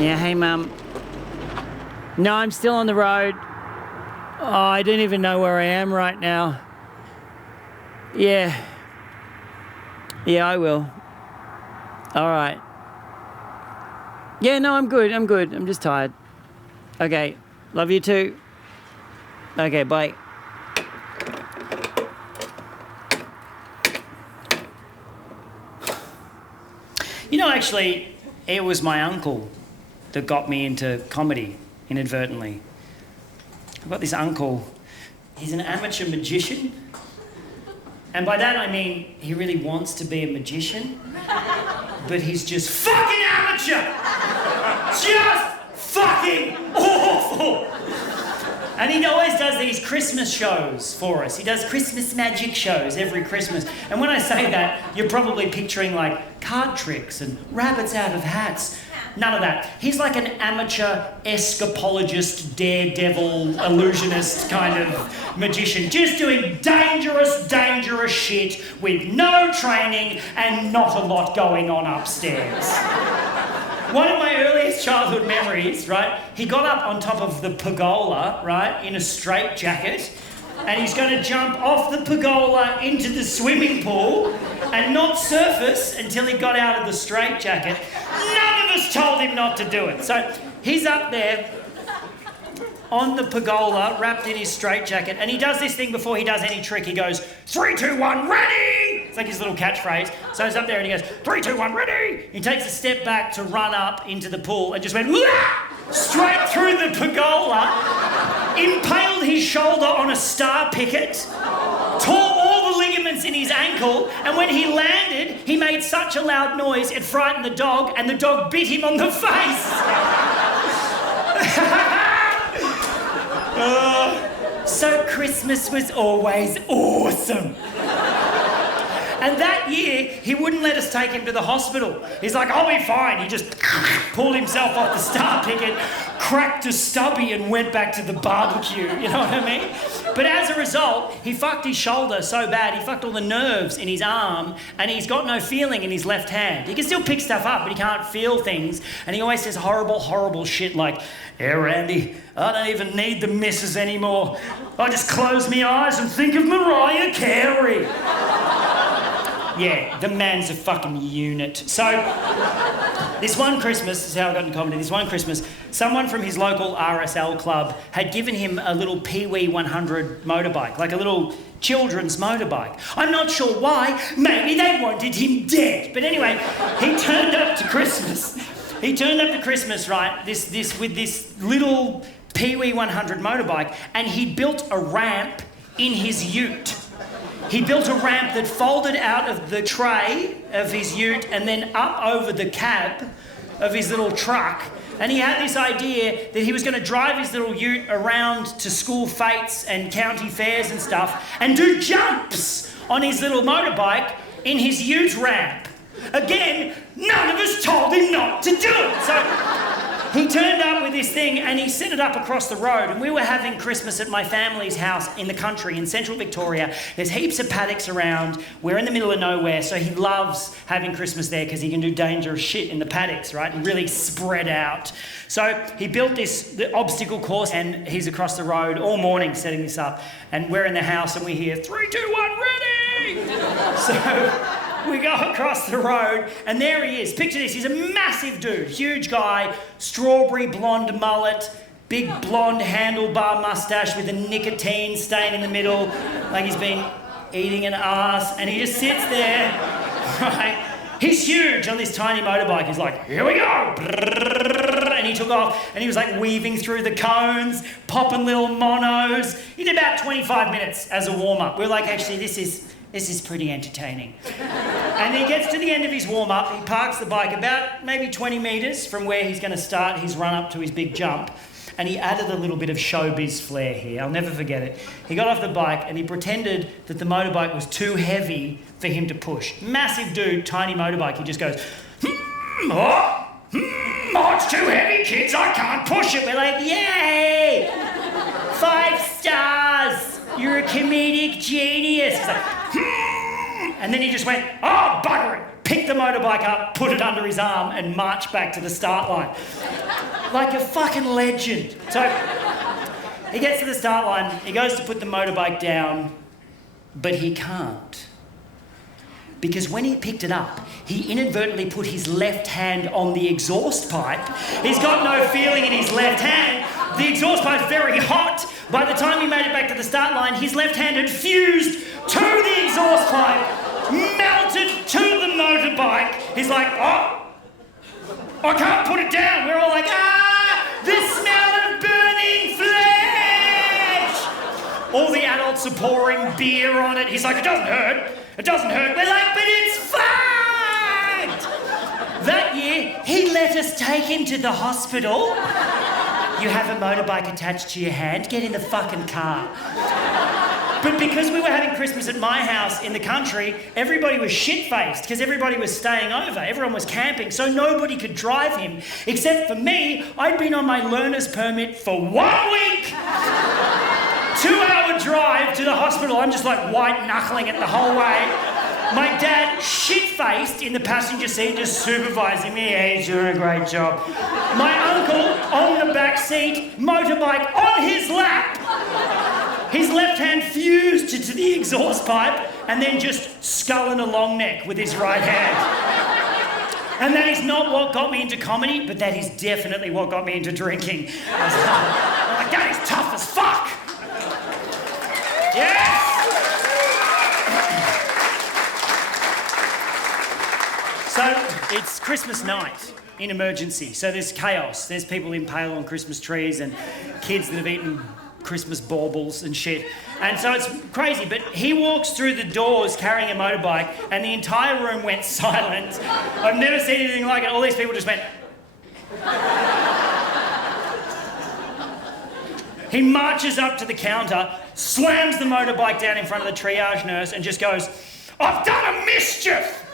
Yeah, hey, Mum. No, I'm still on the road. Oh, I don't even know where I am right now. Yeah. Yeah, I will. All right. Yeah, no, I'm good. I'm just tired. Okay. Love you too. Okay, bye. You know, actually, it was my uncle that got me into comedy inadvertently. I've got this uncle. He's an amateur magician. And by that I mean he really wants to be a magician, but he's just fucking amateur! Just fucking awful! And he always does these Christmas shows for us. He does Christmas magic shows every Christmas. And when I say that, you're probably picturing like card tricks and rabbits out of hats. None of that. He's like an amateur escapologist, daredevil, illusionist kind of magician, just doing dangerous shit with no training and not a lot going on upstairs. One of my earliest childhood memories, right, he got up on top of the pergola, right, in a straitjacket, and he's going to jump off the pergola into the swimming pool and not surface until he got out of the straitjacket. None of us told him not to do it. So he's up there on the pergola, wrapped in his straitjacket, and he does this thing before he does any trick. He goes, 3, 2, 1, ready! It's like his little catchphrase. So he's up there and he goes, 3, 2, 1, ready! He takes a step back to run up into the pool and just went, wah! Straight through the pergola, impaled his shoulder on a star picket, tore all the ligaments in his ankle, and when he landed, he made such a loud noise it frightened the dog, and the dog bit him on the face. So Christmas was always awesome. And that year, he wouldn't let us take him to the hospital. He's like, I'll be fine. He just pulled himself off the star picket, cracked a stubby and went back to the barbecue, you know what I mean? But as a result, he fucked his shoulder so bad, he fucked all the nerves in his arm, and he's got no feeling in his left hand. He can still pick stuff up, but he can't feel things. And he always says horrible shit like, yeah, Randy, I don't even need the missus anymore. I just close my eyes and think of Mariah Carey. Yeah, the man's a fucking unit. So, this one Christmas, this is how I got into comedy, this one Christmas, someone from his local RSL club had given him a little Pee-wee 100 motorbike, like a little children's motorbike. I'm not sure why, maybe they wanted him dead. But anyway, he turned up to Christmas. Right, with this little Pee-wee 100 motorbike, and he built a ramp in his ute. He built a ramp that folded out of the tray of his ute and then up over the cab of his little truck. And he had this idea that he was going to drive his little ute around to school fetes and county fairs and stuff and do jumps on his little motorbike in his ute ramp. Again, none of us told him not to do it. So he turned up with this thing and he set it up across the road, and we were having Christmas at my family's house in the country in central Victoria. There's heaps of paddocks around. We're in the middle of nowhere, so he loves having Christmas there because he can do dangerous shit in the paddocks, right? And really spread out. So he built the obstacle course, and he's across the road all morning setting this up. And we're in the house and we hear 3, 2, 1, ready! So we go across the road, and there he is. Picture this, he's a massive dude, huge guy, strawberry blonde mullet, big blonde handlebar mustache with a nicotine stain in the middle, like he's been eating an ass, and he just sits there, right? He's huge on this tiny motorbike. He's like, here we go! And he took off, and he was like weaving through the cones, popping little monos. He did about 25 minutes as a warm-up. We're like, actually, this is pretty entertaining. And he gets to the end of his warm-up, he parks the bike about maybe 20 metres from where he's going to start his run-up to his big jump, and he added a little bit of showbiz flair here. I'll never forget it. He got off the bike and he pretended that the motorbike was too heavy for him to push. Massive dude, tiny motorbike. He just goes, it's too heavy, kids, I can't push it. We're like, yay! 5 stars! You're a comedic genius. He's like, and then he just went, oh, bugger it. Picked the motorbike motorbike up, put it under his arm, and marched back to the start line. Like a fucking legend. So he gets to the start line, he goes to put the motorbike down, but he can't. Because when he picked it up, he inadvertently put his left hand on the exhaust pipe. He's got no feeling in his left hand. The exhaust pipe's very hot. By the time he made it back to the start line, his left hand had fused to the exhaust pipe, melted to the motorbike. He's like, oh, I can't put it down. We're all like, the smell of burning flesh. All the adults are pouring beer on it. He's like, it doesn't hurt. It doesn't hurt. We're like, but it's fucked! That year, he let us take him to the hospital. You have a motorbike attached to your hand, get in the fucking car. But because we were having Christmas at my house in the country, everybody was shit-faced because everybody was staying over. Everyone was camping, so nobody could drive him. Except for me, I'd been on my learner's permit for 1 week. 2-hour drive to the hospital. I'm just like white-knuckling it the whole way. My dad, shit-faced in the passenger seat, just supervising me. Yeah, he's doing a great job. My uncle, on the back seat, motorbike on his lap. His left hand fused to the exhaust pipe and then just sculling a long neck with his right hand. And that is not what got me into comedy, but that is definitely what got me into drinking. I was like, that is tough as fuck. Yes! So, it's Christmas night in Emergency. So there's chaos. There's people impaled on Christmas trees and kids that have eaten Christmas baubles and shit. And so it's crazy, but he walks through the doors carrying a motorbike and the entire room went silent. I've never seen anything like it. All these people just went... He marches up to the counter, slams the motorbike down in front of the triage nurse and just goes, I've done a mischief!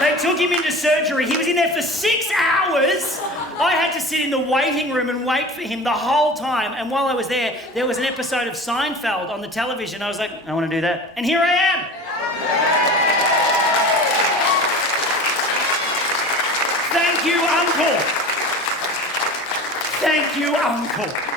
They took him into surgery. He was in there for 6 hours. I had to sit in the waiting room and wait for him the whole time. And while I was there, there was an episode of Seinfeld on the television. I was like, I want to do that. And here I am. Thank you, Uncle. Thank you, Uncle.